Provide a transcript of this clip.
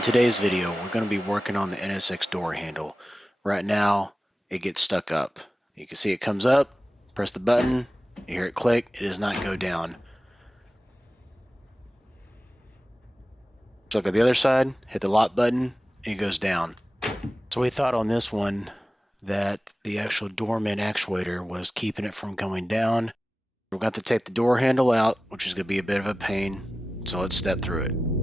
In today's video, we're going to be working on the NSX door handle. Right now, it gets stuck up. You can see it comes up, press the button, you hear it click, it does not go down. So look at the other side, hit the lock button, it goes down. So we thought on this one that the actual Dorman actuator was keeping it from going down. We're going to take the door handle out, which is going to be a bit of a pain, so let's step through it.